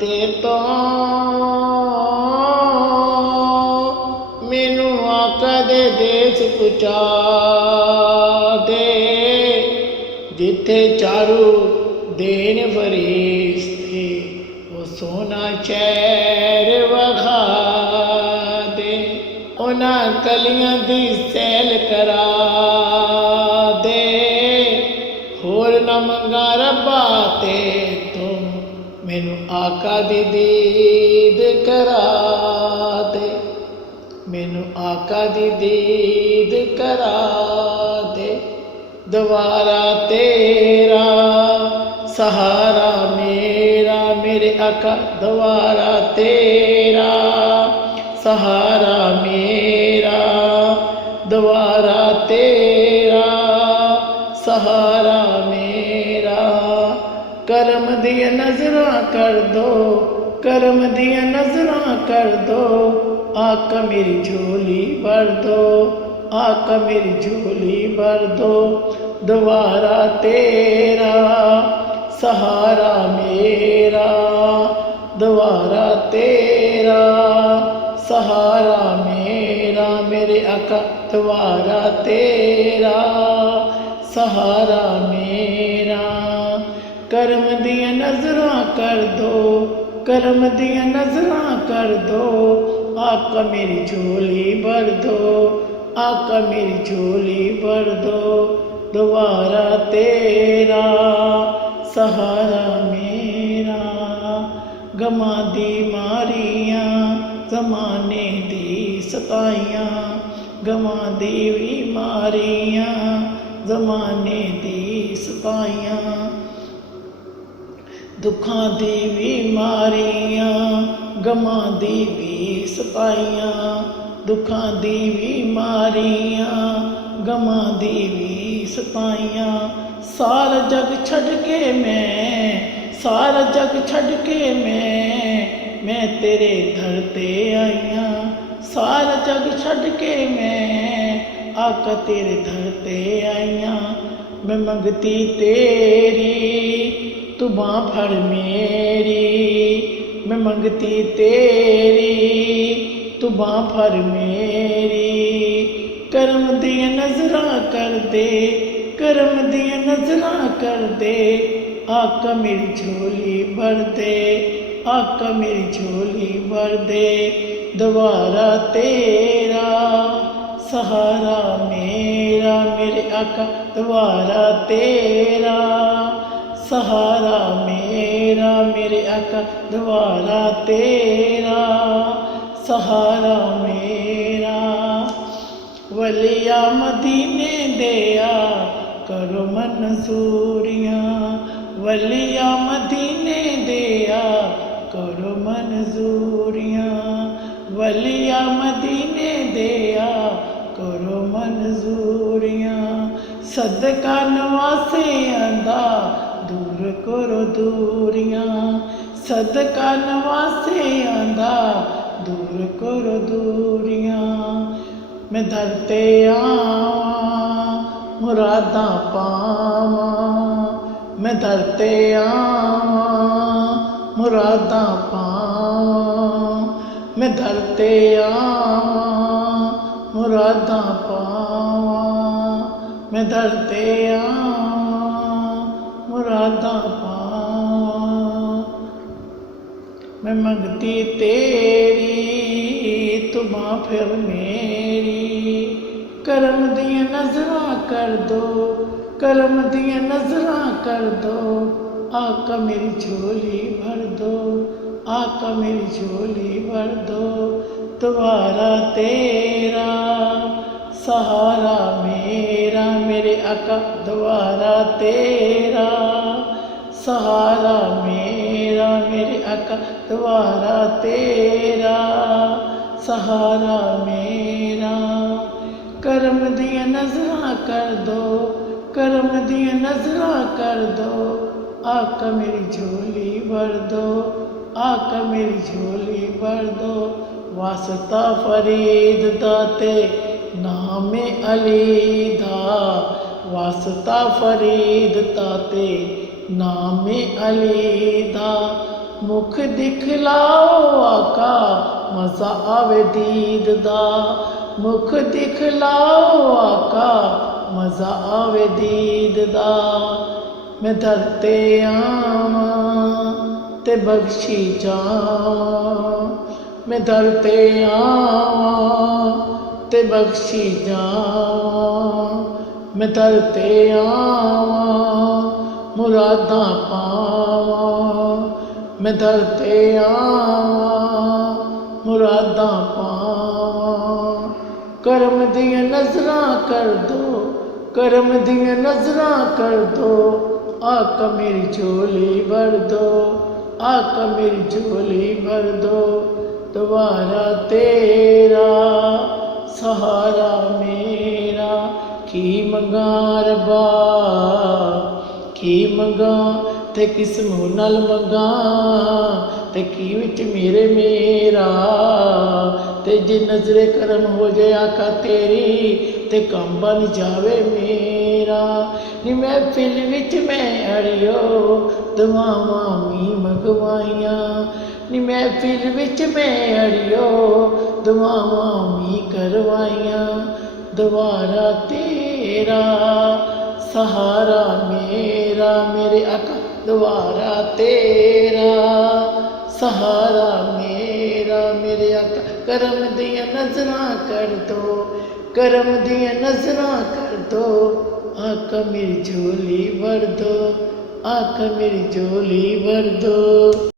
ਤੇ ਤੋਂ ਮੈਨੂੰ ਆਕਾ ਦੇ ਦੇਸ਼ ਪਹੁੰਚਾ ਦੇ, ਜਿੱਥੇ ਚਾਰੂ ਦੇਨ ਫਰਿਸ਼ਤੇ ਉਹ ਸੋਨਾ ਚੈਰ ਵਖਾ ਦੇ। ਉਹਨਾਂ ਕਲੀਆਂ ਦੀ ਸੈਲ ਕਰਾ ਦੇ, ਹੋਰ ਨਾ ਮੰਗਾ ਰੱਬਾ ਤੇ ਤੂੰ ਮੈਨੂੰ ਆਕਾ ਦੀ ਦੀਦ ਕਰਾ ਦੇ, ਮੈਨੂੰ ਆਕਾ ਦੀ ਦੀਦ ਕਰਾ ਦੇ। ਦੁਆਰਾ ਤੇਰਾ ਸਹਾਰਾ ਮੇਰਾ, ਮੇਰੇ ਆਕਾ ਦੁਆਰਾ ਤੇਰਾ ਸਹਾਰਾ ਮੇਰਾ, ਦੁਆਰਾ ਤੇਰਾ ਸਹਾਰਾ ਮੇਰਾ। ਕਰਮ ਦੀਆਂ ਨਜ਼ਰਾਂ ਕਰ ਦੋ, ਕਰਮ ਦੀਆਂ ਨਜ਼ਰਾਂ ਕਰ ਦੋ, ਆਕਾ ਮੇਰੀ ਝੋਲੀ ਭਰ ਦੋ, ਆਕਾ ਮੇਰੀ ਝੋਲੀ ਭਰ ਦੋ। ਦੁਆਰਾ ਤੇਰਾ ਸਹਾਰਾ ਮੇਰਾ, ਦੁਆਰਾ ਤੇਰਾ ਸਹਾਰਾ ਮੇਰਾ, ਮੇਰੇ ਆਕਾ ਦੁਆਰਾ ਤੇਰਾ ਸਹਾਰਾ ਮੇਰਾ। ਕਰਮ ਦੀਆਂ ਨਜ਼ਰਾਂ ਕਰ ਦੋ, ਕਰਮ ਦੀਆਂ ਨਜ਼ਰਾਂ ਕਰ ਦੋ, ਆਕਾ ਮੇਰੀ ਝੋਲੀ ਭਰ ਦੋ, ਆਕਾ ਮੇਰੀ ਝੋਲੀ ਭਰ ਦੋ। ਦੁਆਰਾ ਤੇਰਾ ਸਹਾਰਾ ਮੇਰਾ। ਗਮਾਂ ਦੀ ਮਾਰੀਆਂ ਜ਼ਮਾਨੇ ਦੀ ਸਤਾਈਆਂ, ਗਮਾਂ ਦੀ ਵੀ ਮਾਰੀਆਂ ਜ਼ਮਾਨੇ ਦੀ ਸਤਾਈਆਂ, ਦੁੱਖਾਂ ਦੀ ਵੀ ਮਾਰੀਆਂ ਗਮਾਂ ਦੀ ਵੀ ਸਤਾਈਆਂ, ਦੁੱਖਾਂ ਦੀ ਵੀ ਮਾਰੀਆਂ ਗਮਾਂ ਦੀ ਵੀ ਸਤਾਈਆਂ। ਸਾਰਾ ਜਗ ਛੱਡ ਕੇ ਮੈਂ, ਸਾਰਾ ਜਗ ਛੱਡ ਕੇ ਮੈਂ ਤੇਰੇ ਦਰ ਤੇ ਆਈਆਂ, ਸਾਰਾ ਜਗ ਛੱਡ ਕੇ ਮੈਂ ਆਕਾ ਤੇਰੇ ਦਰ ਤੇ ਆਈਆਂ। ਮੈਂ ਮੰਗਤੀ ਤੇਰੀ ਤੂੰ ਬਾਂਹ ਫੜ ਮੇਰੀ, ਮੈਂ ਮੰਗਤੀ ਤੇਰੀ ਤੂੰ ਬਾਂਹ ਫੜ ਮੇਰੀ। ਕਰਮ ਦੀਆਂ ਨਜ਼ਰਾਂ ਕਰ ਦੇ, ਕਰਮ ਦੀਆਂ ਨਜ਼ਰਾਂ ਕਰ ਦੇ, ਆਕਾ ਮੇਰੀ ਝੋਲੀ ਭਰ ਦੇ, ਆਕਾ ਮੇਰੀ ਝੋਲੀ ਭਰ ਦੇ। ਦੁਆਰਾ ਤੇਰਾ ਸਹਾਰਾ ਮੇਰਾ, ਮੇਰੇ ਆਕਾ ਦੁਆਰਾ ਤੇਰਾ ਸਹਾਰਾ ਮੇਰਾ, ਮੇਰੇ ਆਕਾ ਦੁਆਰਾ ਤੇਰਾ ਸਹਾਰਾ ਮੇਰਾ। ਵਲੀਆ ਮਦੀਨੇ ਦਿਆ ਕਰੋ ਮਨਜ਼ੂਰੀਆਂ, ਵਲੀਆ ਮਦੀਨੇ ਦਿਆ ਕਰੋ ਮਨਜ਼ੂਰੀਆਂ, ਵਲੀਆ ਮਦੀਨੇ ਦਿਆ ਕਰੋ ਮਨਜ਼ੂਰੀਆਂ। ਸਦਕਾ ਨਵਾਸਿਆਂ ਦਾ ਦੂਰ ਕਰੋ ਦੂਰੀਆਂ, ਸਦਕਾ ਨਵਾਸਿਆਂ ਦਾ ਦੂਰ ਕਰੋ ਦੂਰੀਆਂ। ਮੈਂ ਦਰ ਤੇ ਆਵਾਂ ਮੁਰਾਦਾਂ ਪਾਵਾਂ, ਮੈਂ ਦਰ ਤੇ ਆਵਾਂ ਮੁਰਾਦਾਂ ਪਾਵਾਂ, ਮੈਂ ਦਰ ਤੇ ਆਵਾਂ ਮੁਰਾਦਾਂ ਪਾਵਾਂ, ਮੈਂ ਦਰ ਤੇ ਆਵਾਂ ਮੁਰਾਦਾਂ ਪਾਵਾਂ। ਮੈਂ ਮੰਗਤੀ ਤੇਰੀ ਤੂੰ ਬਾਂਹ ਫਿਰ ਮੇਰੀ। ਕਰਮ ਦੀਆਂ ਨਜ਼ਰਾਂ ਕਰ ਦੋ, ਕਰਮ ਦੀਆਂ ਨਜ਼ਰਾਂ ਕਰ ਦੋ, ਆਕਾ ਮੇਰੀ ਝੋਲੀ ਭਰ ਦੋ, ਆਕਾ ਮੇਰੀ ਝੋਲੀ ਭਰ ਦੋ। ਦੁਆਰਾ ਤੇਰਾ ਸਹਾਰਾ ਮੇਰਾ, ਮੇਰੇ ਆਕਾ ਦੁਆਰਾ ਤੇਰਾ ਸਹਾਰਾ ਮੇਰਾ, ਮੇਰੇ ਆਕਾ ਦੁਆਰਾ ਤੇਰਾ ਸਹਾਰਾ ਮੇਰਾ। ਕਰਮ ਦੀਆਂ ਨਜ਼ਰਾਂ ਕਰ ਦੋ, ਕਰਮ ਦੀਆਂ ਨਜ਼ਰਾਂ ਕਰ ਦੋ, ਆਕਾ ਮੇਰੀ ਝੋਲੀ ਭਰ ਦੋ, ਆਕਾ ਮੇਰੀ ਝੋਲੀ ਭਰ ਦੋ। ਵਾਸਤਾ ਫਰੀਦ ਦਾ ਤੇ ਨਾਮੇ ਅਲੀ ਦਾ, ਵਾਸਤਾ ਫਰੀਦ ਦਾ ਤੇ ਨਾਮੇ ਅਲੀ ਦਾ। ਮੁਖ ਦਿਖਲਾਓ ਆਕਾ ਮਜ਼ਾ ਆਵੇ ਦੀਦ ਦਾ ਮੁਖ ਦਿਖਲਾਓ ਆਕਾ ਮਜ਼ਾ ਆਵੇ ਦੀਦ ਦਾ ਮੈਂ ਦਰ ਤੇ ਆਵਾਂ ਤੇ ਬਖਸ਼ੀ ਜਾਵਾਂ ਮੈਂ ਦਰ ਤੇ ਆਵਾਂ ਤੇ ਬਖਸ਼ੀ ਜਾਵਾਂ ਮੈਂ ਦਰ ਤੇ ਆਵਾਂ ਮੁਰਾਦਾਂ ਪਾਵਾਂ ਮੈਂ ਦਰ ਤੇ ਆਵਾਂ ਮੁਰਾਦਾਂ ਪਾਵਾਂ ਕਰਮ ਦੀਆਂ ਨਜ਼ਰਾਂ ਕਰ ਦੋ ਕਰਮ ਦੀਆਂ ਨਜ਼ਰਾਂ ਕਰ ਦੋ ਆਕਾ ਮੇਰੀ ਝੋਲੀ ਭਰ ਦੋ ਆਕਾ ਮੇਰੀ ਝੋਲੀ ਭਰ ਦੋ ਦੁਆਰਾ ਤੇਰਾ ਸਹਾਰਾ ਮੇਰਾ ਕੀ ਮੰਗਾ ਰੱਬਾ ਕੀ ਮੰਗਾ ਤੇ ਕਿਸ ਮੂੰਹ ਨਾਲ ਮੰਗਾ ਤੇ ਕੀ ਵਿੱਚ ਮੇਰਾ ਤੇ ਜੇ ਨਜ਼ਰੇ ਕਰਮ ਹੋ ਜਾਏ ਆਕਾ ਤੇਰੀ ਤੇ ਕੰਮ ਬਣ ਜਾਵੇ ਮੇਰਾ ਨੀ ਮਹਿਫਿਲ ਵਿੱਚ ਮੈਂ ਅੜਿਓ ਦੁਆਵਾਂ ਵੀ ਮੰਗਵਾਈਆਂ ਨੀ ਮਹਿਫਿਲ ਵਿੱਚ ਮੈਂ ਅੜਿਓ ਦੁਆਵਾਂ ਵੀ ਕਰਵਾਈਆਂ ਦੁਆਰਾ ਤੇਰਾ ਸਹਾਰਾ ਮੇਰਾ ਮੇਰੇ ਆਕਾ ਦੁਆਰਾ ਤੇਰਾ ਸਹਾਰਾ ਮੇਰਾ ਮੇਰੇ ਆਕਾ ਕਰਮ ਦੀਆਂ ਨਜ਼ਰਾਂ ਕਰ ਦੋ ਕਰਮ ਦੀਆਂ ਨਜ਼ਰਾਂ ਕਰ ਦੋ ਆਕਾ ਮੇਰੀ ਝੋਲੀ ਭਰ ਦੋ ਆਕਾ ਮੇਰੀ ਝੋਲੀ ਭਰ ਦੋ।